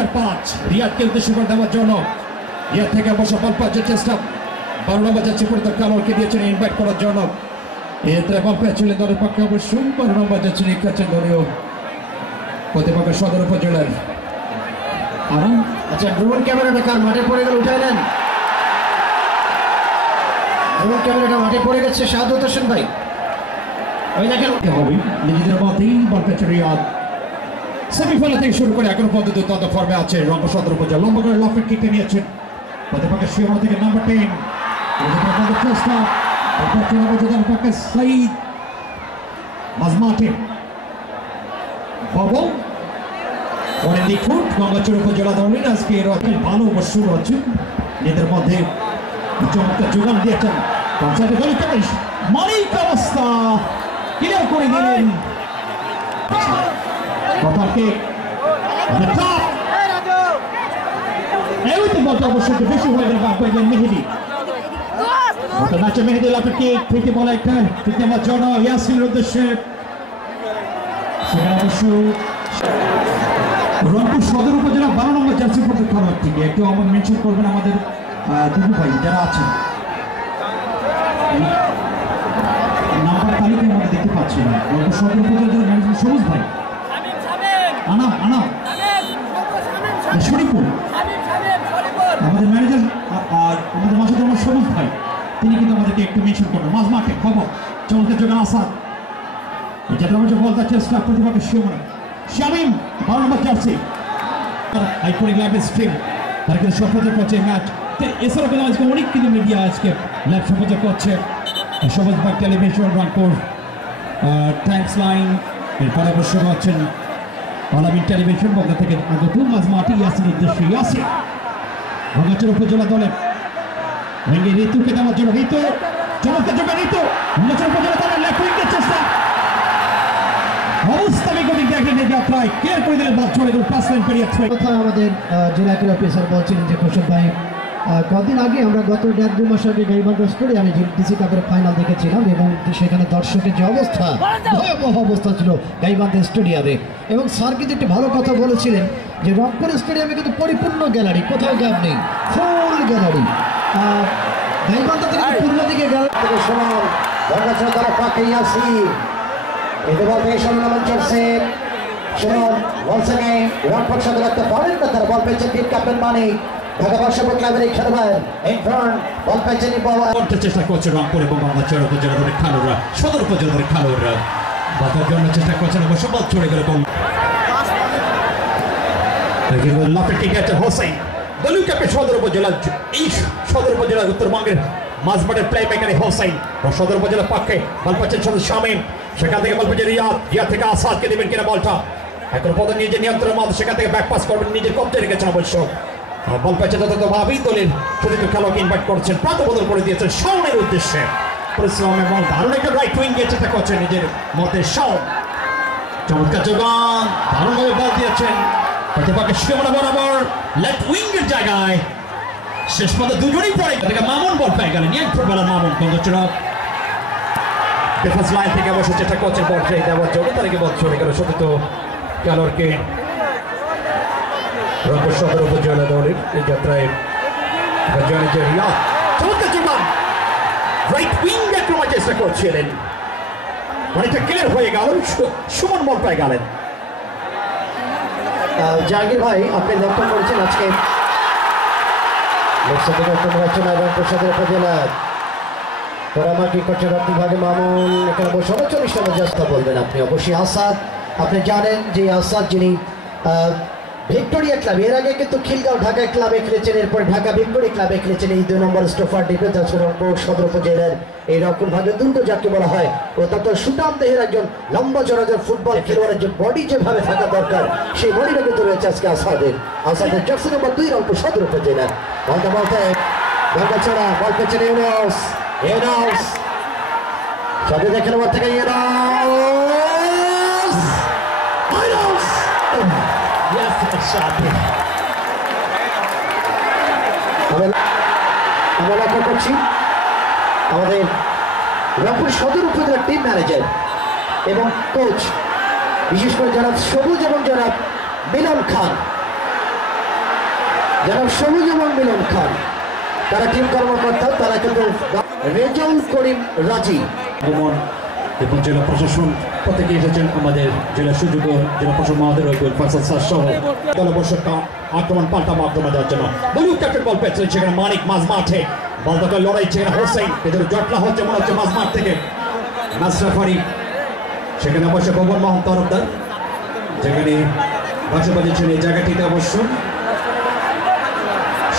নম্বর 5 রিয়াদকে উদ্দেশ্য করে দেওয়ার জন্য রিয়াদ থেকে অবশ্য বল পাওয়ার চেষ্টা 12 নম্বর যাচ্ছে পরিতক কালোরকে দিয়েছেন ইনভাইট করার জন্য এতে বল পেয়েছিলেন দলের পক্ষে অবশ্য 12 নম্বর যাচ্ছেন ইকাচ্ছেন দলীয় প্রতিপক্ষ সদর উপজেলার আরাম। আচ্ছা ড্রোন ক্যামেরাটা কার মাঠে পড়ে গেল উঠাই নেন। ড্রোন ক্যামেরাটা মাঠে পড়ে গেছে শাহাদত হোসেন ভাই ওই দেখেন হবে নিজেদের মতেই বল পেয়েছে রিয়াদ সেমিফাইনাল থেকে শুরু করে এখন পর্যন্ত তত ফর্মে আছে রংপুর সদর উপজেলা লম্বা করে লফেট কিকটা নিয়েছেন প্রতিপক্ষের সীমানা থেকে নাম্বার 10 চেষ্টা পক্ষে সাইদ মাঝমাঠে বাবু পরে নিখুঁত গঙ্গাচড় উপজেলা দলের আজকে ভালো শুরু হচ্ছে নিজেদের মধ্যে চমৎকার যোগান দিয়েছেন মালিক অবস্থা ক্লিয়ার করে দিলেন কথাকে অবশ্যই বেশি হয়ে গেল মেহেদি ম্যাচে মেহেদি লাফেরকে থেকে বলা একটা তৃতীয় জন্য ইয়াসিনের উদ্দেশ্যে সেখানে অবশ্য রংপুর সদর উপজেলা 12 নম্বর জার্সি পড়তে খেলোয়াড় থেকে একটু আমার মেনশন করবেন আমাদের দুটো ভাই যারা আছেন নাম্বার তালিকার মধ্যে দেখতে পাচ্ছি না রংপুর সদর উপজেলার ম্যানেজার সবুজ ভাই আনাম শরীফুল আমাদের ম্যানেজার আর আমাদের মাঝে আমার সবুজ ভাই তিনি কিন্তু আমাদেরকে একটু মেনশন করবেন মাঝ মাঠে খবর চমৎকার যোগান আসাদ যেটা হচ্ছে বলতে চেষ্টা প্রতিপক্ষের শামীম 12 নম্বর জার্সি আইকনিক লাইভ স্ট্রিম তারা কিন্তু সম্প্রচার করছে ম্যাচ এছাড়াও কিন্তু আজকে অনেক কিন্তু মিডিয়া আজকে লাইভ সম্প্রচার করছে সবুজ ভাগ টেলিভিশন রংপুর টাইমস লাইন এরপর অবশ্য হচ্ছেন আলামিন টেলিভিশন বন্ধ থেকে আগত মাঝ মাঠে ইয়াসিন উদ্দেশ্যে ইয়াসিন গঙ্গাচড় উপজেলা দলের ভেঙে ঋতুকে দেওয়ার জন্য ঋতু চমৎকার যোগে ঋতু গঙ্গাচড় উপজেলা দলের লেফট উইকের চেষ্টা অবস্থা বিগতিক দেখলেন এই যাত্রায় ক্লিয়ার করে দিলেন বল চলে গেল পাস লাইন পেরিয়ে কথা আমাদের জেলা ক্রীড়া অফিসার বলছিলেন যে খুশব ভাই কদিন আগে আমরা গত 1.5-2 মাস আগে গাইবান্ধা স্টেডিয়ামে ডিসি কাপের ফাইনাল দেখেছিলাম এবং সেখানে দর্শকের যে অবস্থা ভয়াবহ অবস্থা ছিল গাইবান্ধা স্টেডিয়ামে এবং স্যার কিন্তু একটি ভালো কথা বলেছিলেন যে রংপুর স্টেডিয়ামে কিন্তু পরিপূর্ণ গ্যালারি কোথাও গ্যাপ নেই ফুল গ্যালারি গাইবান্ধা থেকে পূর্ণ দিকে গ্যালারি সমান গঙ্গাচড় দলের পক্ষে ইয়াসিন এতে বল পেয়ে সম্মান চলছে সুমন বলসেনে রংপুর সদর একটা বলেন না তার বল পেয়েছেন টিম ক্যাপ্টেন মানিক ঢাকা বর্ষপর ক্লাবের এই খেলোয়াড় ইনফ্রন্ট বল পেয়েছেন করতে চেষ্টা করছে রংপুর এবং গঙ্গাচড় উপজেলা দলের খেলোয়াড়রা সদর উপজেলা দলের খেলোয়াড়রা বাঁচার জন্য চেষ্টা করছেন অবশ্য বল চলে গেল বল লাফের ঠিক আছে হোসেন দলীয় ক্যাপে সদর উপজেলা এই সদর উপজেলা উত্তরবঙ্গের মাঝমাঠের প্লে মেকারে হোসেন সদর উপজেলার পক্ষে বল পাচ্ছেন সদর শামীম সেখান থেকে বল পেয়েছে রিয়াদ থেকে আসাদকে দেবেন কিনা বলটা এখন পদ নিজের নিয়ন্ত্রণের মধ্যে সেখান থেকে ব্যাক পাস করবেন নিজের কবজে রেখেছেন অবশ্য বল পেয়েছে যথাযথভাবেই দলের প্রতিটি খেলোয়াড়কে ইনভাইট করছেন প্রান্ত বদল করে দিয়েছেন শাওনের উদ্দেশ্যে পরিশ্রম এবং দারুণ একটা রাইট উইং গিয়ে চেষ্টা করছেন নিজের মতে শাওন চমৎকার যোগান দারুণভাবে বল দিয়েছেন প্রতিপক্ষের সীমানা বরাবর লেফট উইং এর জায়গায় শেষ পর্যন্ত দুজনেই পড়ে মামুন বল পেয়ে গেলেন young footballer Mamun Gangachara defence line থেকে অবশ্য চেষ্টা করছেন বল ট্রেই দেওয়ার জন্য তাদেরকে বল চলে গেল সতীত খেলোয়াড়কে রংপুর সদর উপজেলা দলের এই যাত্রায় রাইট উইং আক্রমণ চেষ্টা করছিলেন অনেকটা ক্লিয়ার হয়ে গেল সুমন বল পেয়ে গেলেন জাহাঙ্গীর ভাই আপনি লক্ষ্য করেছেন আজকে লোকসভা নির্বাচনে রংপুর সদর উপজেলার তোরামাটি করছে রংপুর ভাগে মামুন এখানে 39 নম্বর জাস্তা বলবেন আপনি অবশ্যই আসাদ আপনি জানেন যে আসাদ যিনি ভিক্টোরিয়া ক্লাব এর আগে কিন্তু খিলগাঁও ঢাকা ক্লাবে খেলেছেন এরপর ঢাকা ভিক্টোরিয়া ক্লাবে খেলেছেন এই 2 নম্বর স্টোফার ডিফেন্স আছে রংপুর সদর উপজেলার এই রংপুর ভাগে দুর্গ যাকে বলা হয় ও তত সুটাম দেহের একজন লম্বা চড়াদের ফুটবল খেলোয়াড়ের যে বডি যেভাবে থাকা দরকার সেই বডিটা কিন্তু রয়েছে আজকে আসাদের জার্সি নম্বর 2 রংপুর সদর উপজেলার বলতে গঙ্গাচড়া বল পেছনে ইউনাস সাথে দেখেন আমার থেকে আমরা লক্ষ্য করছি আমাদের রংপুর সদর উপজেলার টিম ম্যানেজার এবং কোচ বিশেষ করে জনাব সবুজ এবং জনাব মিলন খান যারা সবুজ এবং মিলন খান তারা টিম কর্মকর্তা, তারা কিন্তু রেজাউল করিম রাজি ভ্রমণ এবং জেলা প্রশাসন প্রত্যেকে এসেছেন আমাদের জেলা সুযোগ জেলা প্রশাসন মহোদয় রয়েছেন ফারসাদ স্যার সহ দলবর্ষটা আক্রমণ পাল্টা আক্রমণ দেওয়ার জন্য ব্লু ক্যাপ্টেন বল পেয়েছেন সেখানে মানিক মাঝ মাঠে বল দখলে লড়াই সেখানে হোসেন এদের জটলা হচ্ছে মনে হচ্ছে মাঝ মাঠ থেকে নাসরাফারি সেখানে অবশ্য ভবন মোহন তরফদার যেখানে বাজে বাজেছেন এই জায়গাটিতে অবশ্য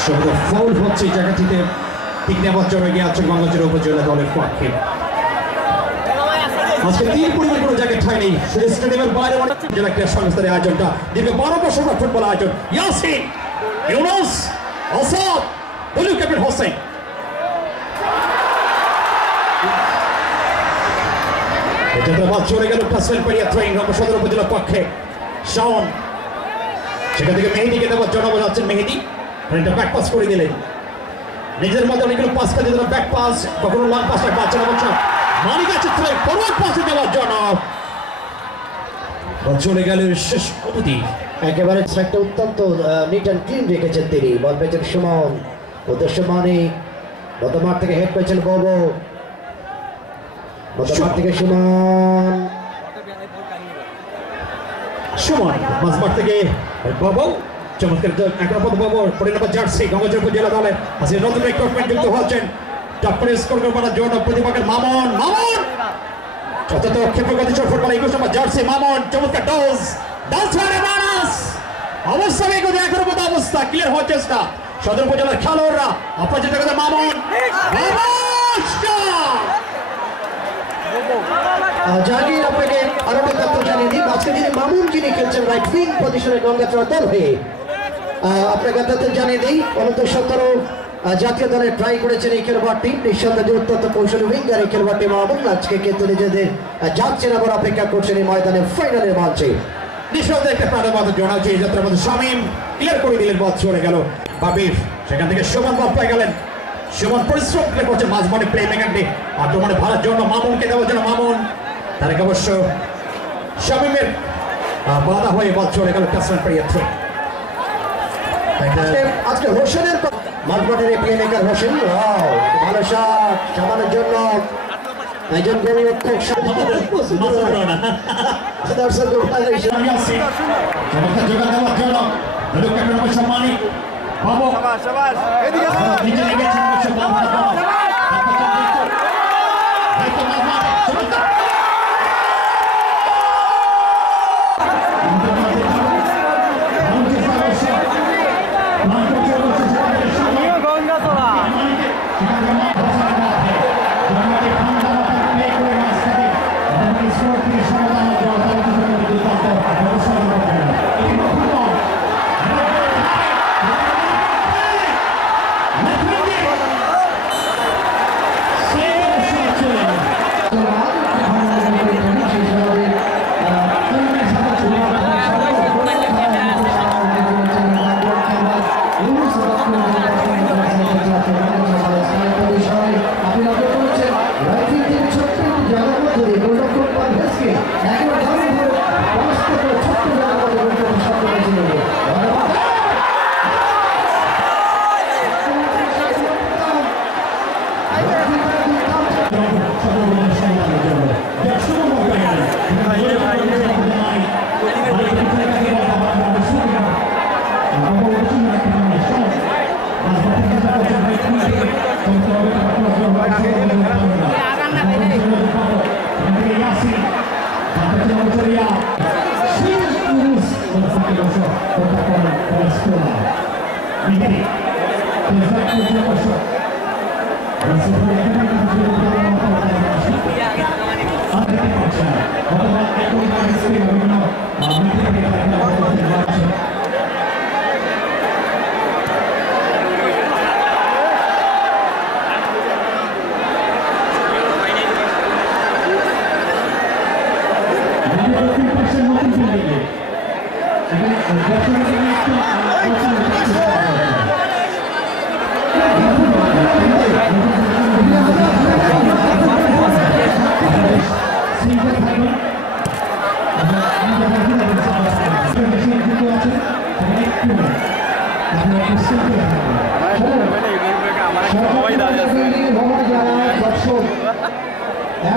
সব ফাউল হচ্ছে এই জায়গাটিতে ঠিক নেওয়ার জন্য এগিয়ে আছে গঙ্গাচড়া উপজেলা দলের পক্ষে আজকে 3 পরিবার কোনো জায়গায় ঠাঁই নেই শুধু স্টেডিয়ামের বাইরে অনেক জেলা ক্রীড়া সংস্থার আয়োজনটা দীর্ঘ 12 বছর ফুটবল আয়োজন ইয়াসিন ইউনুস আসাদ ব্লু ক্যাপ্টেন হোসেন এটা বল চলে গেল টাসেল পেরিয়া থ্রোয়িং সদর উপজেলার পক্ষে শাওন সেখান থেকে মেহেদিকে দেওয়ার জন্য বোঝাচ্ছেন মেহেদি এটা ব্যাক পাস করে দিলেন নিজের মধ্যে অনেকগুলো পাস করে দিলেন ব্যাক পাস কখনো লং পাস পাচ্ছে না বলছে মানিক আছে ফরওয়ার্ড পাসে দেওয়ার জন্য বল চলে গেল শেষ অবধি একেবারে একটা অত্যন্ত নিট অ্যান্ড ক্লিন রেখেছেন তিনি। বল পেয়েছেন সুমন, উদ্দেশ্য মানিক, মধ্যমাঠ থেকে হেড পেয়েছেন ববো, মধ্যমাঠ থেকে সুমন, সুমন মাঝমাঠ থেকে বাবু চমৎকার একরাপদ বাবু পরে নম্বর জার্সি গঙ্গাচড়া উপজেলা দলের আজকে নতুন রিক্রুটমেন্ট যুক্ত হচ্ছেন টপরে স্কোর করার জন্য প্রতিপক্ষের মামুন চতুর্থ ক্ষেপে গতিশীল ফুটবল 21 নম্বর জার্সি মামুন চমৎকার ডান্স করে মারাস অবস্থা বেগো একরাপদ অবস্থা ক্লিয়ার হওয়ার চেষ্টা সদর উপজেলার খেলোয়াড়রা অপোজিট থেকে মামুন জাহাঙ্গীর আপনাকে আরো একটা তথ্য জানিয়ে দিই, আজকে যিনি মামুন যিনি খেলছেন রাইট উইং পজিশনে গঙ্গাচড়া দল হয়ে, আপনাকে তথ্য জানিয়ে দিই 17 জাতীয় দলে ট্রাই করেছেন এই খেলোয়াড়টি, নিঃসন্দেহে অত্যন্ত কৌশলী উইঙ্গার এই খেলোয়াড়টি মামুন আজকে কিন্তু নিজেদের যাচ্ছেন আবার অপেক্ষা করছেন এই ময়দানে ফাইনালের মঞ্চে। নিঃসন্দেহে একটা প্রাণের মতো জোড়া হচ্ছে এই যাত্রার মধ্যে শামীম ক্লিয়ার করে দিলেন বল চলে গেল বাবির সেখান থেকে সুমন বল পেয়ে গেলেন সুমন পরিশ্রম করছে মাঝমাঠে প্লে মেকারটি আক্রমণে ভাড়ার জন্য মামুনকে দেওয়ার জন্য মামুন তার অবশ্য শামীমের বাধা হয়ে বল চলে গেল টাসমান পেরিয়ে থ্রো আজকে হোসেনের মাঝমাঠের প্লে মেকার হোসেন ভালো শট সামানের জন্য একজন গোলরক্ষক দর্শক সম্মানিত বাবু নিচে লেগেছেন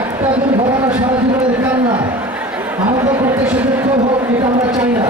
একটা দুর্ঘটনা সারা জীবনের কান্না আনন্দ করতে সুযোগ হোক, এটা আমরা চাই না।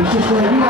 বিশেষ করে করেছিলেন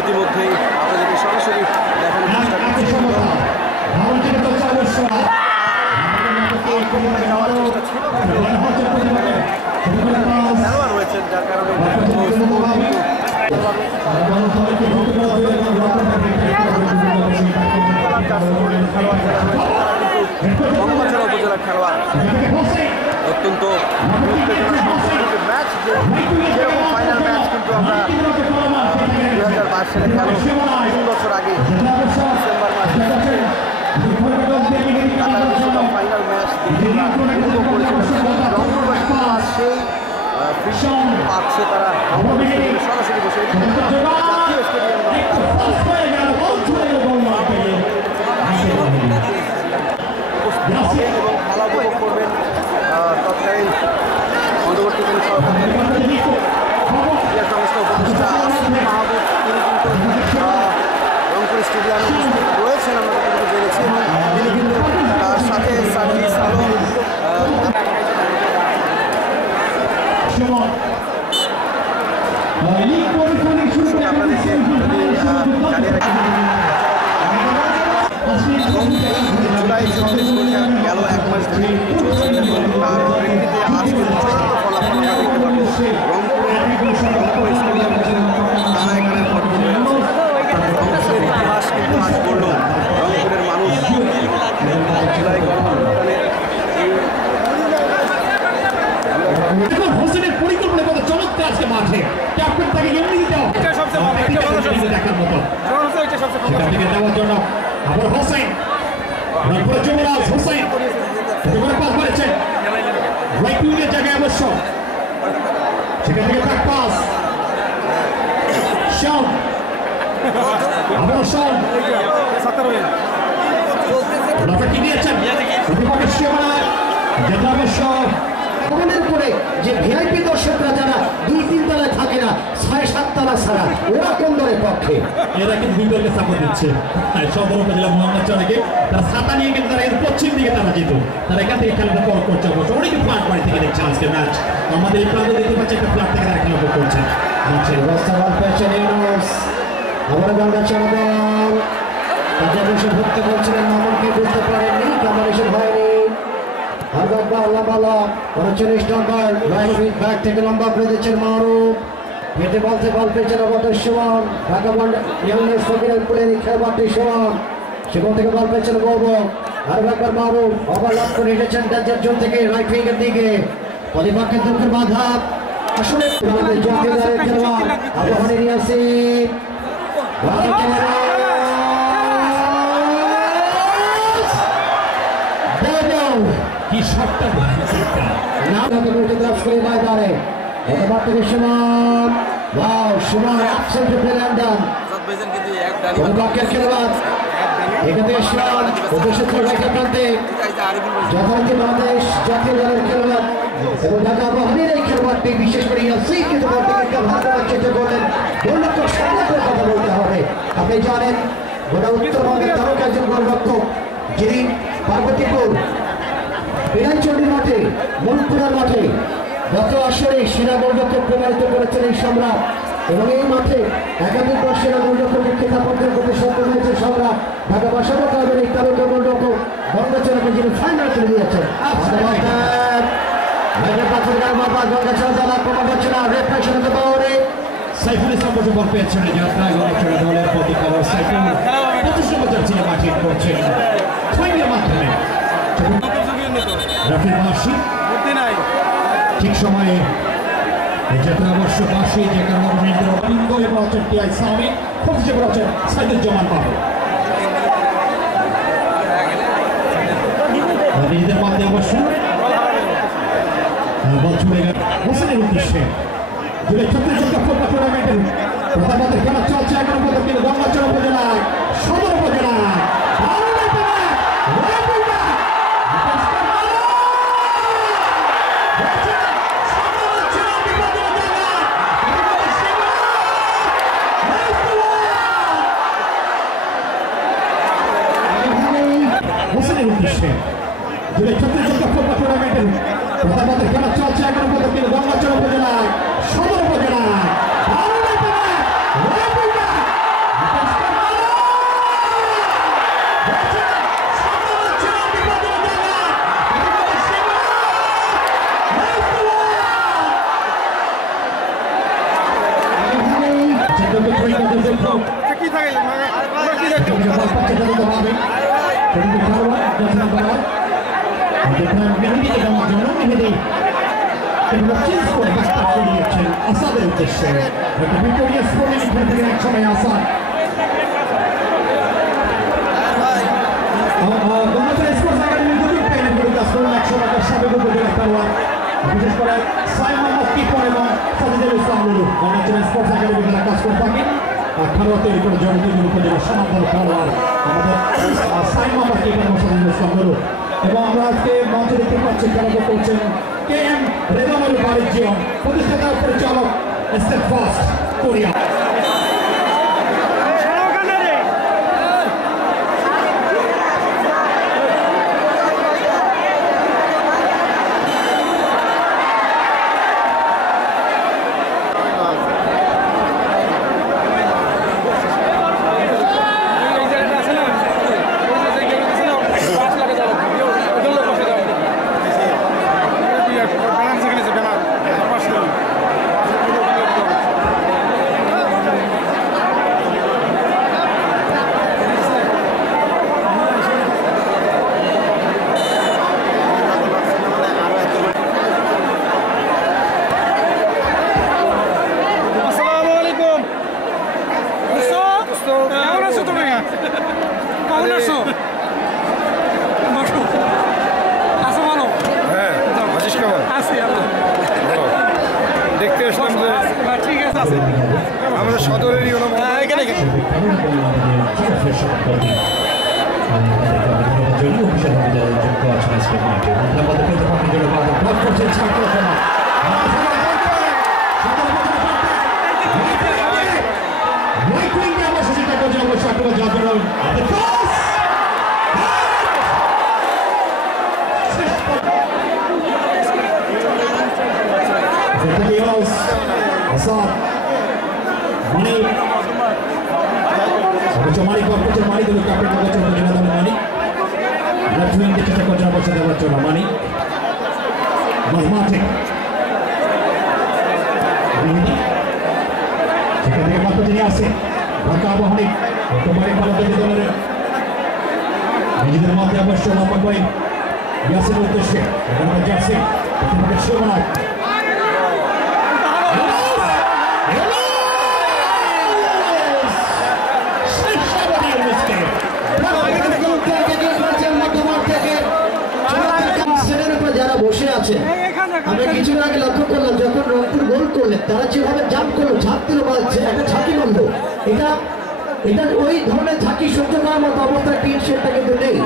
ইতিমধ্যেই আপনাদেরকে সরাসরি দেখানোর চেষ্টা করছি। খেলোয়াড় রয়েছেন যার কারণে গঙ্গাচড়া উপজেলার খেলোয়াড় অত্যন্ত ম্যাচ যেরকম ফাইনাল ম্যাচ কিন্তু আমরা 2022 সালে খেলো 3 বছর আগে ডিসেম্বর মাসে ফাইনাল ম্যাচ সেই পাচ্ছে তারা সরাসরি বসে জাতীয় স্টেডিয়াম এবং খেলা উপভোগ করবেন তৎকালীন অন্তর্বর্তীকালীন সরকারের সংস্থা উপদেষ্টা মাহবুব, তিনি কিন্তু রংপুর স্টেডিয়ামে উপস্থিত রয়েছেন আমরা যতটুকু জেনেছি, এবং তিনি কিন্তু তার সাথে সার্ভিস আলম আপনাদেরকে জানিয়ে রাখি জুলাই 36 গেল 1 মাস ধরে চলছে এবং তার প্রেক্ষিতে আজকে চূড়ান্ত ফলাফল আমরা দেখতে পাবো। রংপুর স্টেডিয়াম তারা এখানে ভরপুর হয়ে আছে। রংপুরের ইতিহাস কিন্তু আজ করল রংপুরের মানুষ জুলাই গণঅভ্যুত্থানের হোসেনের পরিকল্পনা কত চমৎকার আজকে মাঠে ক্যাপ্টেন তাকে এমনি দেওয়া দেখার মতো সেখান থেকে দেওয়ার জন্য আবার হোসেন রংপুরের যুবরাজ হোসেন পাস মারেছেন রাইট উইংয়ের জায়গায় অবশ্য সেখান থেকে ব্যাক পাস শট আবার শট লফাটি নিয়েছেন প্রতিপক্ষের সীমানায় যেটা অবশ্য মনের করে যে ভিআইপি দর্শকরা যারা 2-3 তলায় থাকে না 6-7 তলা ছাড়া ওরা কোন দলের পক্ষে? এরা কিন্তু দুই দলকে সাপোর্ট দিচ্ছে। সদর উপজেলা মোহাম্মদ চড়াকে তারা ছাতা নিয়ে কিন্তু তারা এর পশ্চিম দিকে তারা যেত, তারা এখান থেকে খেলাটা পর করছে অবশ্য অনেকে ফ্ল্যাট বাড়ি থেকে দেখছেন আজকে ম্যাচ। আমাদের এই প্রান্ত দেখতে পাচ্ছে একটা ফ্ল্যাট থেকে তারা খেলা করছে। রাস্তা বল পেয়েছেন ইউনুস, আবার গঙ্গা চড়াবেন, তাকে বসে ভর্তি করছিলেন, মামুনকে বুঝতে পারেননি, কম্বিনেশন হয়নি। আর একবার লম্বা 39 নম্বর রাইট উইং ব্যাক থেকে লম্বা করে দিচ্ছেন মারুফ, হেঁটে বলতে বল পেয়েছেন অবতর সুমন, ঢাকা বল ইউনুস ফকিরের পুলের খেলোয়াড়টি সুমন, সেখান থেকে বল পেয়েছেন গৌরব, আর একবার মারুফ ওভারল্যাপ করে হেঁটেছেন ডেঞ্জার জোন থেকে রাইট উইংয়ের দিকে, প্রতিপক্ষের দুঃখের বাধা আসলে জাতীয় দলের খেলোয়াড় আবহাওয়ার ইয়াসিন কি শটটা ময়দানে এবার থেকে Suman, wow Suman absent player প্রতিপক্ষের খেলোয়াড় এখান থেকে সুমন উদ্দেশ্য রাইট প্রান্তে যথারীতি বাংলাদেশ জাতীয় দলের খেলোয়াড় এবং ঢাকা আবহাওয়ার এই খেলোয়াড়টি বিশেষ করে ইয়াসিন কিন্তু বলতে ভালো করার চেষ্টা করলেন। গোলরক্ষক সম্পর্কে কথা বলতে হবে, আপনি জানেন গোটা উত্তরবঙ্গের তারকা একজন গোলরক্ষক যিনি পার্বতীপুর বিরাইচন্ডী মাঠে মনপুরার মাঠে গত আসরে সেরা গোলরক্ষক প্রমাণিত করেছেন এই সম্রাট, এবং এই মাঠে একাধিকবার সেরা গোলরক্ষকের খেতাব অর্জন করতে সক্ষম হয়েছে সম্রাট। ঢাকা বাসাবো ক্লাবের এই তারকা গোলরক্ষক গঙ্গাচরণকে যিনি ফাইনাল করে দিয়েছেন। সাইফুল ইসলাম বসে বল পেয়েছেন যাত্রায় গঙ্গাচড়া দলের প্রতি খবর সাইফুল 25 নম্বর জার্সি মাঠে করছেন ফাইনালের মাধ্যমে রাফির বাসি ঠিক সময়ে যাত্রা অবশ্য বাসি যে কারণে অভিনন্দ এবং হচ্ছেন টিআই সামি খুব হিসেবে হচ্ছেন সাইদুজ্জামান বাবু নিজেদের মধ্যে অবশ্য বল ছুড়ে গেল হোসেনের উদ্দেশ্যে জুলাই 36 ফুটবল টুর্নামেন্টের প্রধানমন্ত্রী খেলা চলছে এখন পর্যন্ত গঙ্গাচড়া উপজেলায় সদর উপজেলায় হোসেনের উদ্দেশ্যে জুলাই 36 ফুটবল টুর্নামেন্টের প্রধানমন্ত্রী খেলা চলছে এখন পর্যন্ত গঙ্গাচড়া উপজেলায় সদর উপজেলায় আসাদের উদ্দেশ্যে ভিক্টোরিয়া স্পোর্টিং ক্লাব থেকে এক সময় আসাদ গঙ্গাচড়া স্পোর্টস একাডেমির দুটি ট্রেনিং করে কাজ করেন 100 টাকার সাবেক উপজেলা খেলোয়াড় বিশেষ করে সাই মোহাম্মদ কিপন এবং সাজিদুল ইসলাম লুলু গঙ্গাচড়া স্পোর্টস একাডেমি খেলা কাজ করে থাকেন। খেলোয়াড় তৈরি করে জনপ্রিয় উপজেলার সমাধান খেলোয়াড় আমাদের সাই মোহাম্মদ কিপন এবং সাজিদুল ইসলাম লুলু এবং আমরা আজকে মঞ্চে দেখতে পাচ্ছি খেলাধুলা করছেন KM রেজামুল বাণিজ্য প্রতিষ্ঠাতা পরিচালক স্টেটফাস্ট কোরিয়া। দেখতে আসলাম যে আমরা সদরেরই এখানে Assad মানিক অবশ্য মানিক অবশ্য মানিক হলো ক্যাপ্টেন অবশ্য জেলা দলের মানিক লেফট উইংকে চেষ্টা করছেন অবশ্য দেওয়ার জন্য মানিক মাঝমাঠে সেখান থেকে মাত্র তিনি আসেন ঢাকা আবাহনী বর্তমানে বাংলাদেশ দলের নিজেদের মধ্যে অবশ্য লম্বা করে ইয়াসিনের উদ্দেশ্যে এখানে জার্সি প্রতিপক্ষের শিরোনাক যারা বসে আছেন আমরা কিছুদিন আগে লক্ষ্য করলাম যখন রংপুর গোল করলেন তারা যেভাবে জাম্প করলো ঝাঁপ দিল বা একটা ঝাঁকি মারলো এটা ওই ধরনের ঝাঁকি সহ্য করার মতো অবস্থা টিম সেটটা কিন্তু নেই।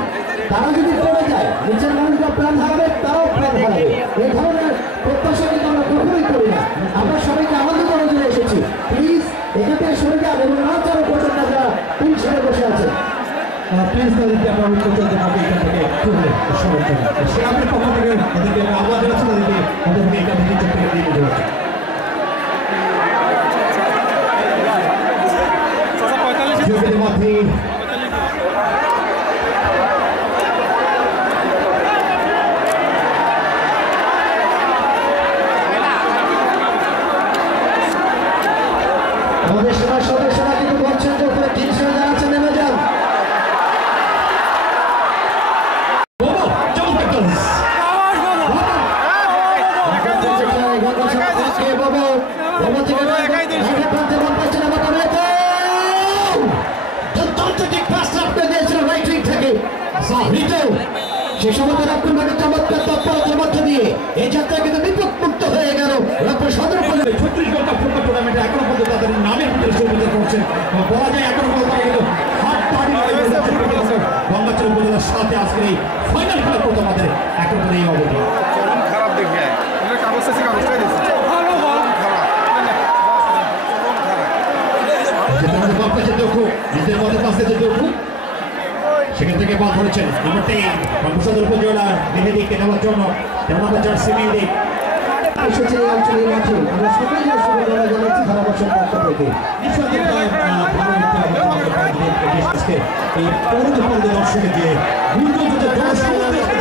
তারা যদি পড়ে যায় নিচের মানুষরা প্রাণ হারাবে তারাও প্রাণ হারাবে। এই ধরনের প্রত্যাশা কিন্তু আমরা কখনোই করি না। আমরা সবাইকে আনন্দ করার জন্য এসেছি। প্লিজ এখান থেকে সরে যান এবং না চারও করবেন না যারা টিম সেটে বসে আছে। প্লিজ তাদেরকে আমরা উত্তর চলতে হবে এখান থেকে খুবই সমর্থন সে আমাদের পক্ষ থেকে তাদেরকে আহ্বান জানাচ্ছি তাদেরকে আমাদেরকে এখান থেকে চোখ থেকে দিয়ে দিতে হচ্ছে। যোগের মাঠে আমাদের সবার সদস্যরা কিন্তু বলছেন যে উপরে টিম সেটে যারা আছে নেমে যান। সে সময় রক্ষণভাগে চমৎকার তৎপরতার মধ্য দিয়ে এই যাত্রা কিন্তু বিপদমুক্ত হয়ে গেল। সদর 36 ঘন্টা ফুটবল টুর্নামেন্টে এখনো পর্যন্ত তাদের নামের ভিতরে সুবিধা করছেন বলা যায় এখনো পর্যন্ত গঙ্গাচর উপজেলার সাথে আজকের এই ফাইনাল খেলা করতে আমাদের এখন এই অবধি খারাপ দেখে কাগজটাই দিচ্ছে নিজের মধ্যে কাছে যে দুঃখ সেখান থেকে বাদ ধরেছেন নাম্বার 10 সদর উপজেলা মেহেদিকে নেওয়ার জন্য আমাদের জার্সি মেহেদি এসেছে এই অঞ্চলের মাঠে আমরা সকলেই শুভকামনা জানাচ্ছি ধারাভাষ্যের পক্ষ থেকে। এই পরবর্তী দর্শকের যে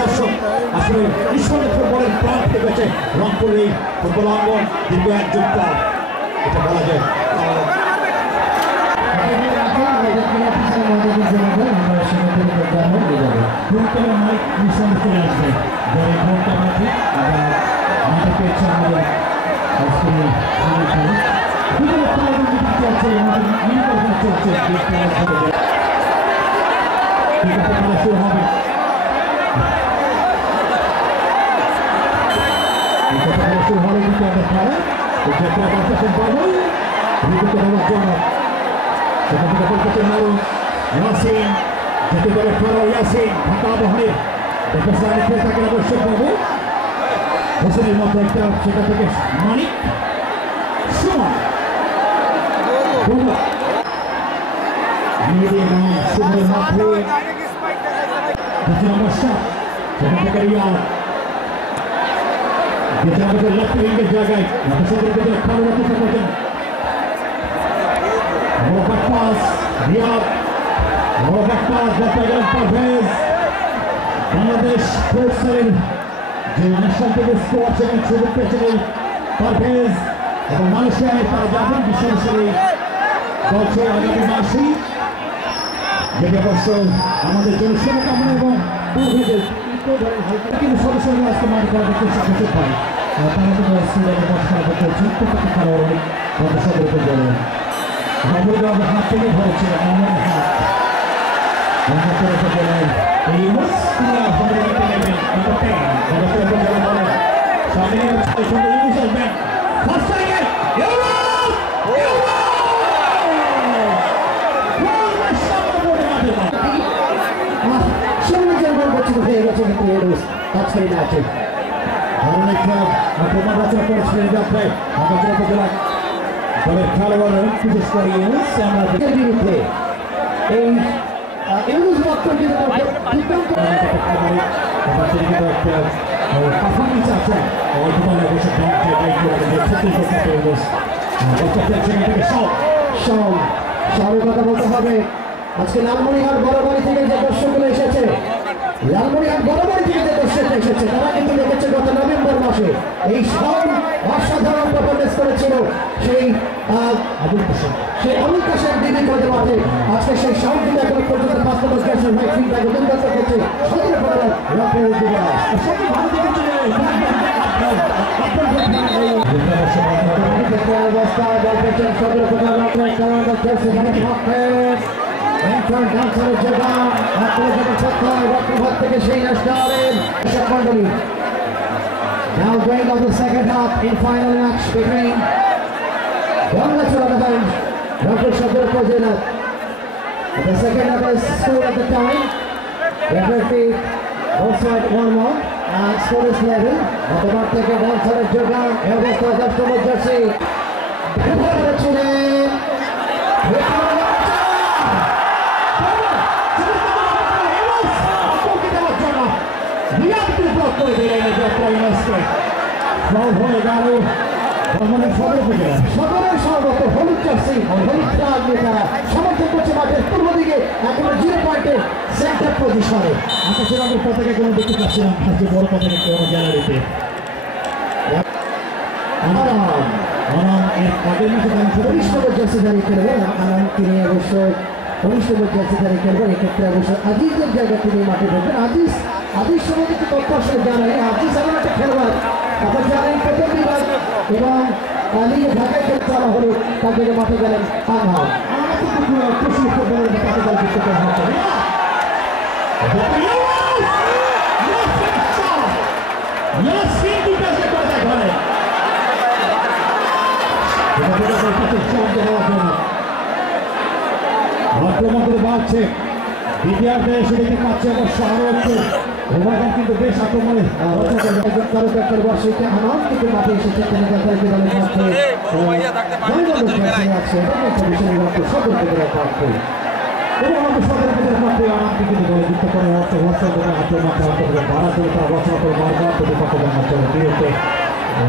দর্শক আসলে ঈশ্বরের ফুটবলের প্রাণ পেয়েছে রংপুর এই ফুটবল অঙ্গন দীর্ঘ এক যুগ পর এটা বলা যায়। মাইক মিশন চলে আসবে মাঠে পেয়েছে আমাদের শুরু হবে শুরু হবে সেখান থেকে কলকাতার মানুষ ইয়াসিন যেতে করে ফেরো ইয়াসিন ঢাকা আবাহনীর দেখে তাকে অবশ্যই পাবো হোসেনের মতো একটা সেটা থেকে মানিক সুমন সুমনের মাঠে সমস্যা সেখান থেকে রিয়াদ যেটা আমাদের লেফট উইঙ্গের জায়গায় খেলা চেষ্টা করছেন পাস রিয়াদ পাস পারভেজ বাংলাদেশ ফুটবলের যে ন্যাশনাল টিমের স্কোয়াড সেখানে সুযোগ পেয়েছিলেন পারভেজ এবং মালয়েশিয়ায় তারা যাবেন বিশ্ববিদ্যালয়ে বলছে আগামী মাসেই যেটি অবশ্য আমাদের জন্য শুভকামনা এবং পারভেজের কিন্তু সদস্যরা আজকে মাঠ করা দেখতে সুযোগ পায় তারা কিন্তু সিলেটে পড়াশোনা করতে হচ্ছে প্রত্যেকটা খেলোয়াড় অনেক সদর উপজেলায় আমাদের হাত থেকে ধরেছে আমার হাত উপজেলায় এই হয়ে গেছে কিন্তু কাছে আছে অনেক আক্রমণ রচনা করেছিলেন যাত্রায় আমাদের উপজেলা দলের খেলোয়াড় বিশেষ করে আমরা বিরুদ্ধে এই ইউনুস বক্তব্য পারফরমেন্স আছে অল্প বসে থেকে সব সবাই কথা বলতে হবে। আজকে লালমনিরহাট বড়বাড়ি থেকে যে দর্শকগুলো এসেছে, লালমনিরহাট বড়বাড়ি থেকে যে দর্শক এসেছে, তারা কিন্তু দেখেছে গত নভেম্বর মাসে এই অসাধারণ পারফরমেন্স করেছিল সেই অমিত কাশের দিদি করে মাঠে। আজকে সেই সাউন্ড কিন্তু এখন পর্যন্ত বাস্তবায়ন ক্যান্সার ভাই ফিল্ডটাকে দুর্দান্ত করছে। সতেরো পনেরো রফেল দিবস অবস্থায় বল পেয়েছেন সতেরো থেকে সেই মন্ডলী। Now going on the second half in final match between Bangladesh on the bench, Dr. Shadur Fazila. The second half is scored at the time. Referee offside 1-1 and score is level. At the back থেকে বল ছাড়ে যোগা এই অবস্থায় 10 নম্বর jersey সদরের সর্বত হলুদ jersey হলুদ flag নিয়ে তারা সমর্থন করছে মাঠের পূর্ব দিকে একেবারে 0 পয়েন্টে সেন্টার পজিশনে। আকাশের রঙের পতাকা কোনো দেখতে পাচ্ছিলাম, যে বড় পতাকা কোনো গ্যালারিতে জার্সি দাঁড়িয়ে খেলবেন। তিনি অবশ্য 19 নম্বর জার্সি দাঁড়িয়ে খেলবেন। এক্ষেত্রে অবশ্য আজিজের জায়গায় তিনি মাঠে ঢুকবেন। আজিজ সম্বন্ধে কিছু তথ্য আসলে জানাই। আজিজ এমন একটা খেলোয়াড়, আপনার জানেন প্রথম বিভাগ এবং লিগে ঢাকায় খেলতে চাওয়া হলো, তার মাঠে গেলেন আনহার। খুশি ফুটবলের তাকে দল যুক্ত করা হচ্ছে। আক্রমণ করে বাড়ছে দ্বিতীয়ার্ধে এসে দেখতে পাচ্ছে অবশ্য আরো একটু ওভারটাইম কিন্তু বেশ আক্রমণে কিন্তু মাঠে এসেছে তিনি সতর্ক এবং আমাদের সদরের মাঠে আরামকে কিন্তু দলে যুক্ত করে হচ্ছে আক্রমণ বাড়া চলে তারা রচনা করে বারবার প্রতিপক্ষ জানার জন্য বিরুদ্ধে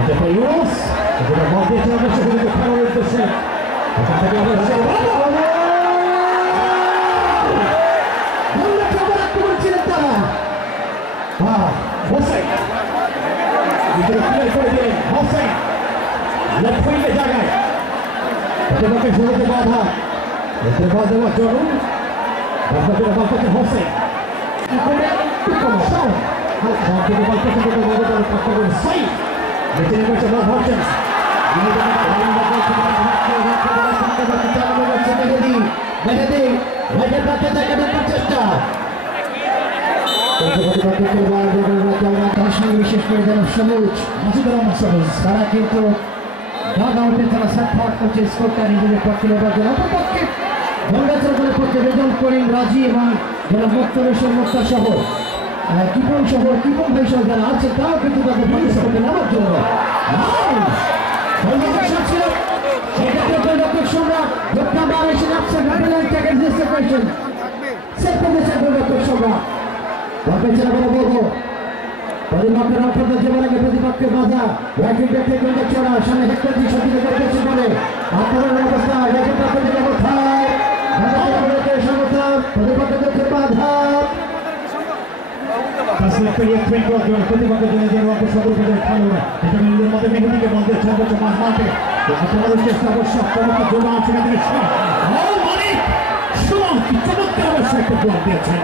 যেটা ইউরোস যেটা বল দিয়েছে অবশ্য খেলার উদ্দেশ্যে এখান থেকে জায়গায় বাধা দেওয়ার জন্য হোসেন চেষ্টা বিশেষ করে যেন সবুজ মাসুদুর রহমান সবুজ তারা কিন্তু তারা সাপোর্ট করছে স্কোরটা নিজেদের পক্ষে নেবার জন্য। অপরপক্ষে গঙ্গাচরণের পক্ষে রেজাল্ট করিম রাজি এবং যারা মুক্তরেশ্বর মুক্তা সহ কিপন সহ কিপন ভাই সহ যারা আছে তাও কিন্তু তাদের ভবিষ্যৎকে নেওয়ার জন্য প্রতিপক্ষের বাধা চড়া সামনে হেক্টর দিয়ে সত্যি করে আপনার অবস্থা প্রতিপক্ষের বাধা প্রতিপক্ষের জন্য সদর খেলোয়াড় এটা নিজের মধ্যে মেহেদিকে বলতে সর্বোচ্চ মাস মাঠে আপনাদের চেষ্টা করছে চমৎকার জন্য আছে চমৎকার অবশ্য একটা গোল দিয়েছেন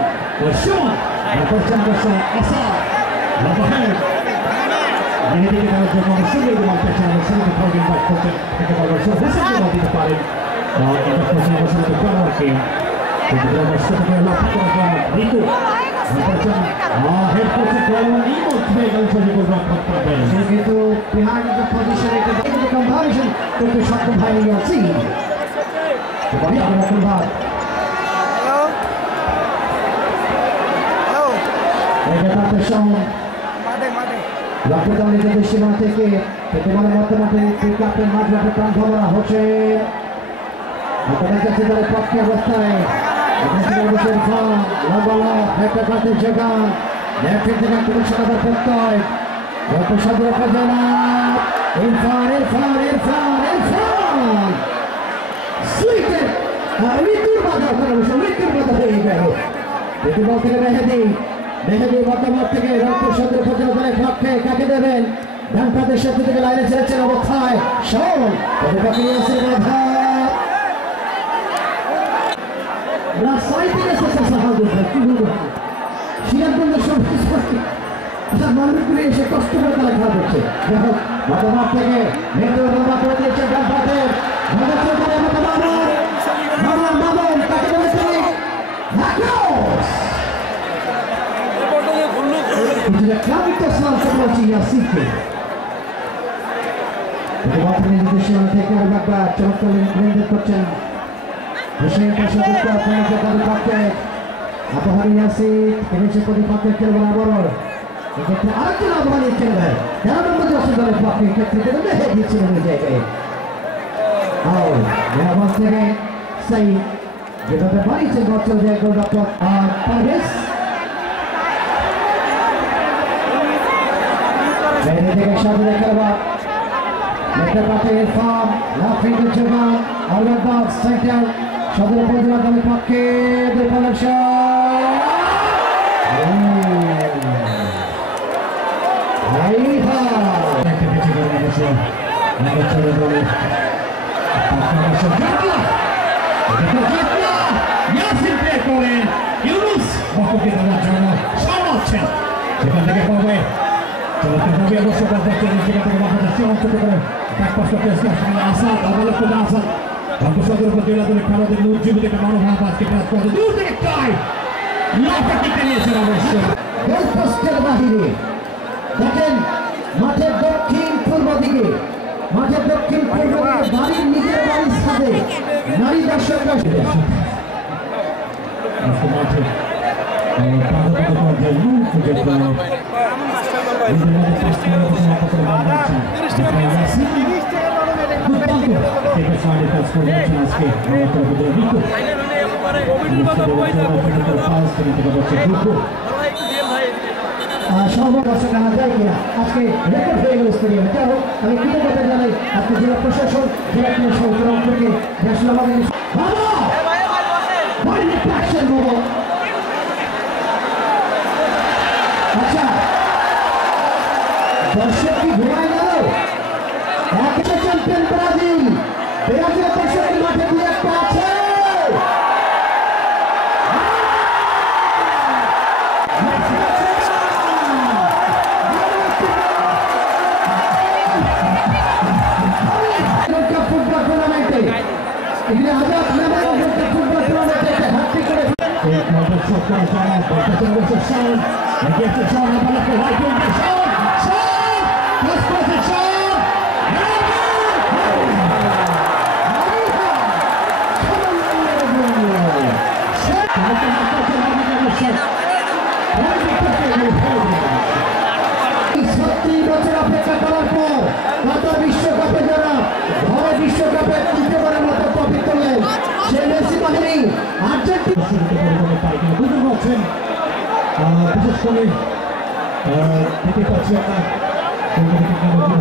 মেহেদিকে দেওয়ার জন্য অবশ্যই গোল পেয়েছেন অবশ্যই ফর্গিং ব্যাক করছেন থেকে অবশ্যই হোসেনকে বল দিতে পারেন এটা প্রশ্ন অবশ্যই খেলোয়াড়কে কিন্তু অবশ্য থেকে লক্ষ্য করার জন্য ঋতু হেড কোচের খেলোয়াড় এই মধ্যে গেল রক্ষক করবেন কিন্তু বিহাইন্ড দ্য পজিশন একটা কম্পারিজন করতে সক্ষম হয়নি আছি লক্ষ্যতান্ত্রিক সীমা থেকে বর্তমানে ক্যাপ্টেন মাঝমাঠে প্রাণ ধরা হচ্ছে পক্ষে অবস্থায় সুইটের ঋতুর বাধা ওখানে বসে ঋতুর বাধা হয়ে গেল। ঋতু বল থেকে মেহেদি বর্তমান থেকে রংপুর সদর উপজেলা দলের পক্ষে কাকে দেবেন? ডান পাতের সাথে থেকে লাইনে ছেড়েছেন অবস্থায় শাওন ওদের পক্ষে নিয়েছে বাধা সাইডে এসেছে সাহায্য কি বলবো সিরাজগঞ্জ মানুষ ঘুরে এসে কষ্ট করে তারা খেলা করছে। দেখো বর্তমান থেকে মেহেদি লম্বা করে দিয়েছে ডান পাতের তাকে বলেছে ক্লান্ত স্নান বলছি ইয়াসিফকে নির্দেশনা থেকে একবার চমৎকার লেনদেন করছেন হোসেন প্রসাদিত আপনাকে তাদের পক্ষে আবহাওয়ার ইয়াসিফ এনেছে প্রতিপক্ষের খেলবেন আবরণ এক্ষেত্রে আরেকজন আবহাওয়ার খেলবেন 13 নম্বর দর্শক দলের পক্ষে ক্ষেত্রে কিন্তু মেহে দিচ্ছিলেন ওই জায়গায় মেহবাজ থেকে সেই যেভাবে বাড়িয়েছেন বছর যায় গোলরক্ষক আর পারভেজ বাইরে থেকে সামনে খেলবা দেখতে পাচ্ছে ইরফান লাফিংয়ের জন্য আলবাদ সেন্টার সদর উপজেলা দলের পক্ষে দুর্বলের সেখান থেকে পাবে চলতে অবশ্য সেখান থেকে মাথা যাচ্ছে অন্তত করে এক পাশ করতে আসাদ আদালত করে আসাদ রংপুর সদর উপজেলা দলের খেলাদের উজ্জীবিত একটা মনোভাব আজকে কাজ করছে দূর থেকে ট্রাই লাফা টিকে নিয়েছেন অবশ্য গোলপোস্টের বাহিরে দেখেন মাঠের দক্ষিণ পূর্ব দিকে বাড়ির নিজের বাড়ির সাথে নারী দর্শকরা মাঠে সর্বদর্শক আনা যায় কিনা আজকে রেকর্ড হয়ে গেল স্টেডিয়ামে। যাই হোক আমি কৃতজ্ঞতা জানাই আজকে জেলা প্রশাসন জেলা থেকে আচ্ছা দর্শক কি ঘুমায় গেল চ্যাম্পিয়ন ব্রাজিল দর্শকের মাঠে দু একটা আছে ফুটবল টুর্নামেন্টে এখানে আজাদ ফুটবল টুর্নামেন্টে হাতটি করে অপেক্ষা করার পর কাতার বিশ্বকাপে যারা ঘরে বিশ্বকাপে তৃতীয়বারের মতো ট্রফি তোলেন সে মেসি বাহিনী আর্জেন্টিনা বুঝতে পারছেন বিশেষ করে দেখতে পাচ্ছি আমরা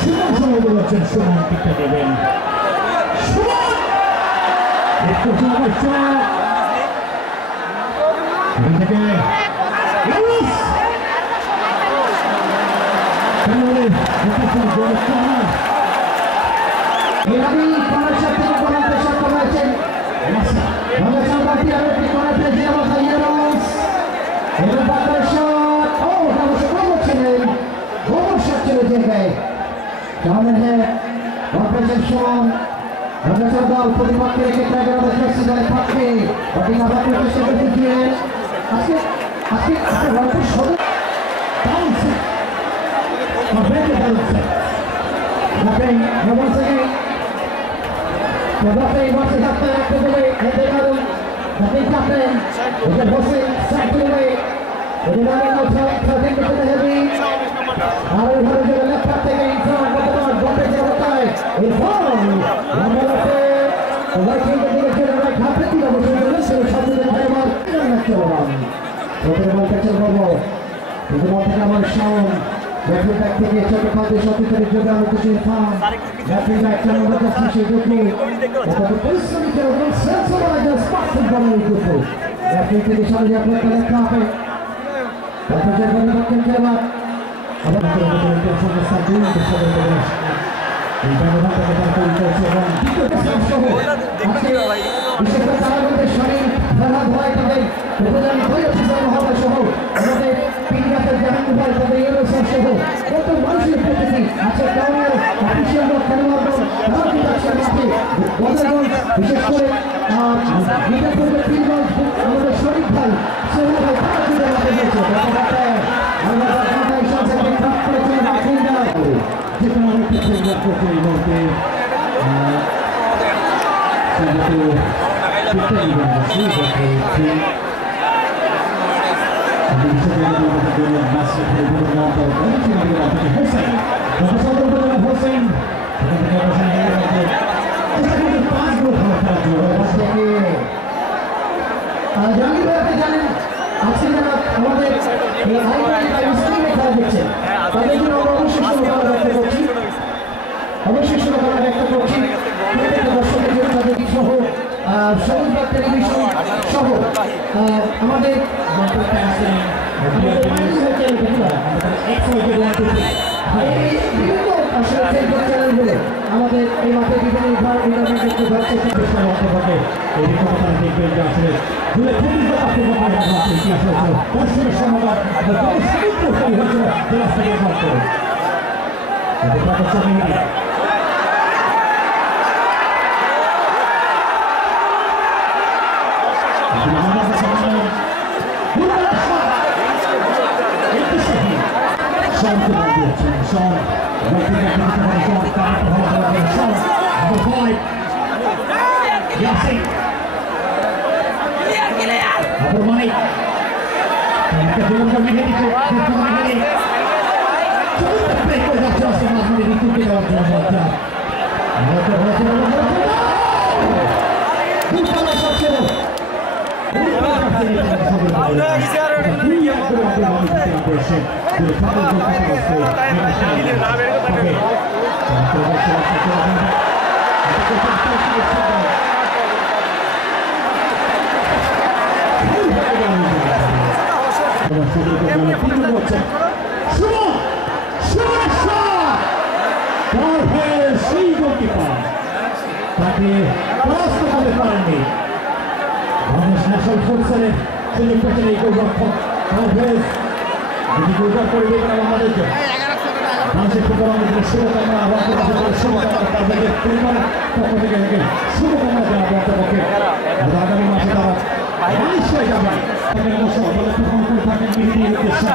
সুমন সময় বলেছেন সুমন টিকা দেবেন সুমন থেকে প্রতিপক্ষের ক্ষেত্রে পক্ষে আজকে আজকে রংপুর সদর আমার শাওন ব্যাটিং ব্যাক থেকে ছোট খাদ্য সত্যিকারের যোগে আমি কিছু ব্যাটিং ব্যাক নম্বর যাচ্ছে সেই দেখে কত পরিশ্রমী খেলা এবং সেন্সোরাইজার স্পার্সেল বলের উপর ব্যাটিং থেকে সামনে আপনার খেলা হবে তারপর যে পরিবর্তন খেলা আবার পরিবর্তন সমস্যা দুই সদর করে এই ব্যবধানটাকে তার তৈরি করেছে এবং দ্বিতীয় সহ বিশেষ করে তারা আমাদের শরীর খেলা ভয় তাদের উপজানি হয়েছে মহাবা সহ আমাদের পিনগাতের জাহাঙ্গীর ভাই তাদের ইউরোসার সহ কত মানুষের প্রতিটি আছে গ্রামের অফিসিয়াল খেলোয়াড় বিশেষ করে মিঠাপুরের পিনগঞ্জ আমাদের শরীর ভাই সোহেল ভাই তারা তুলে মাঠে গিয়েছে আমরা যেখানে অনেক কিছু করছে এই মুহূর্তে জানেন আজকে যারা আমাদের খেলা দিচ্ছেন তাদের জন্য অবশ্যই আমরা ব্যক্ত করছি দর্শকের জন্য তাদের সহ সংবাদ টেলিভিশন সহ আমাদের বিভিন্ন আসলে ফেসবুক চ্যানেলগুলো আমাদের এই মাঠে বিভিন্ন ইন্টারনেট ধরছে চেষ্টা করতে পারে এই কথা দেখবেন যে আসলে দর্শকের সংবাদ তাকে পরাস্ত করতে পারেননি বাংলাদেশ ন্যাশনাল ফুটবলের সুযোগ পেয়েছেন এই গোলরক্ষক পারভেজ যদি গোলটা করে দেবেন আমাদেরকে বাংলাদেশের ফুটবল আমাদের শুভকামনা শুভকামনা তাদের পরিবারের পক্ষ থেকে শুভকামনা দেওয়া বক্তব্যকে আগামী মাসে তারা মানুষ হয়ে যাবে তাদের অবশ্য বলে প্রথম করে থাকেন বিভিন্ন উদ্দেশ্যে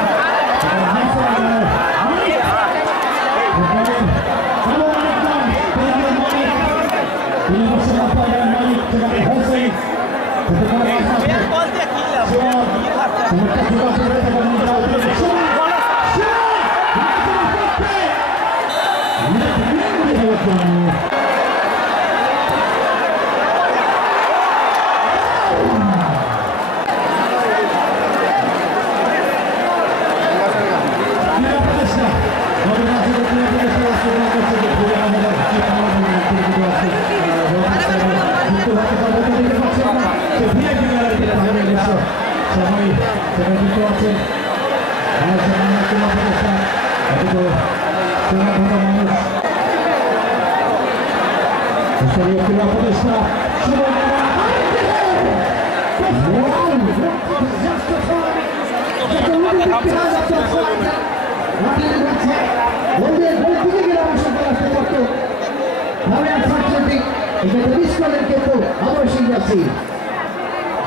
অবশ্যই যাচ্ছি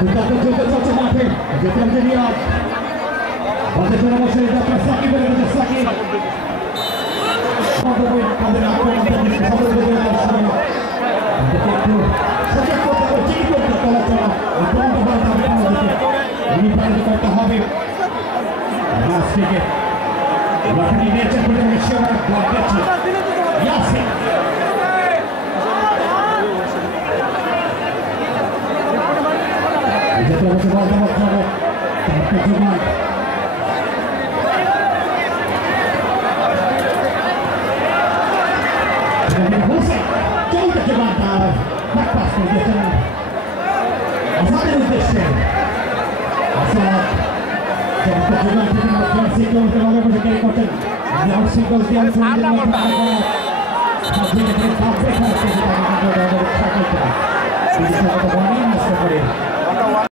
মাঠে যেতে অবশ্যই সাকিব সাকিব করতে হবে ব্যাক পাস করে দিয়েছেন আসাদের উদ্দেশ্যে। আসাদ চমৎকার যোগান থেকে মধ্যে সিঙ্গলকে ভালো করে ক্যারি করতেন। সিঙ্গল দিয়ে করে